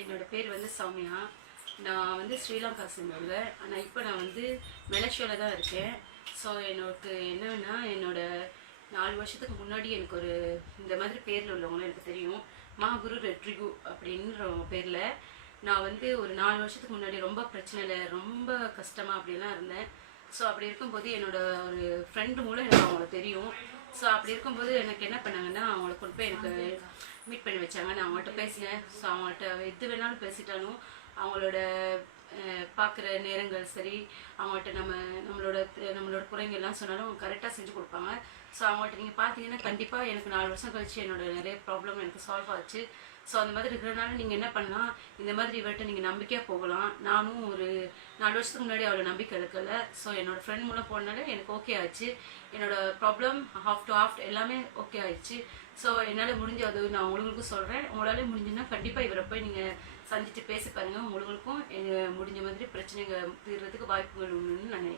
என்னோட பேர் வந்து சௌமியா. நான் வந்து ஸ்ரீலங்கா சேர்ந்தவங்க. ஆனால் இப்போ நான் வந்து மலேசியாவில் தான் இருக்கேன். ஸோ எனக்கு என்னன்னா, என்னோட 4 வருஷத்துக்கு முன்னாடி எனக்கு ஒரு இந்த மாதிரி பேரில் உள்ளவங்களும் எனக்கு தெரியும். மாகுரு ரெட்ரிகு அப்படின்ற பேரில் நான் வந்து ஒரு 4 வருஷத்துக்கு முன்னாடி ரொம்ப பிரச்சனையில் ரொம்ப கஷ்டமாக அப்படிலாம் இருந்தேன். ஸோ அப்படி இருக்கும்போது என்னோட ஒரு ஃப்ரெண்டு மூலம் எனக்கு அவங்கள தெரியும். ஸோ அப்படி இருக்கும்போது எனக்கு என்ன பண்ணாங்கன்னா, அவங்கள கொண்டு போய் எனக்கு மீட் பண்ணி வச்சாங்க. நான் அவங்கள்ட்ட பேசினேன். ஸோ அவங்கள்ட்ட எது வேணாலும் பேசிட்டாலும் அவங்களோட பார்க்குற நேரங்கள் சரி, அவங்கள்ட்ட நம்மளோட குறைங்கள்லாம் சொன்னாலும் அவங்க கரெக்டாக செஞ்சு கொடுப்பாங்க. ஸோ அவங்கள்ட்ட நீங்கள் பார்த்தீங்கன்னா கண்டிப்பாக எனக்கு 4 வருஷம் கழிச்சு என்னோட நிறைய ப்ராப்ளம் எனக்கு சால்வ் ஆச்சு. ஸோ அந்த மாதிரி இருக்கிறனால நீங்கள் என்ன பண்ணலாம், இந்த மாதிரி இவர்கிட்ட நீங்கள் நம்பிக்கையாக போகலாம். நானும் ஒரு 4 வருஷத்துக்கு முன்னாடி அவ்வளோ நம்பிக்கை எடுக்கலை. ஸோ என்னோடய ஃப்ரெண்ட் மூலம் போனால எனக்கு ஓகே ஆச்சு. என்னோடய ப்ராப்ளம் ஹாஃப் டு ஹாஃப் எல்லாமே ஓகே ஆயிடுச்சு. ஸோ என்னால் முடிஞ்ச அது நான் உங்களுக்கும் சொல்கிறேன். உங்களால் முடிஞ்சுன்னா கண்டிப்பாக இவரை போய் நீங்கள் சந்தித்து பேசி பாருங்கள். உங்களுக்கும் முடிஞ்ச மாதிரி பிரச்சனைகள் தீர்றதுக்கு வாய்ப்புகள் உண்டுன்னு நான் நினைக்கிறேன்.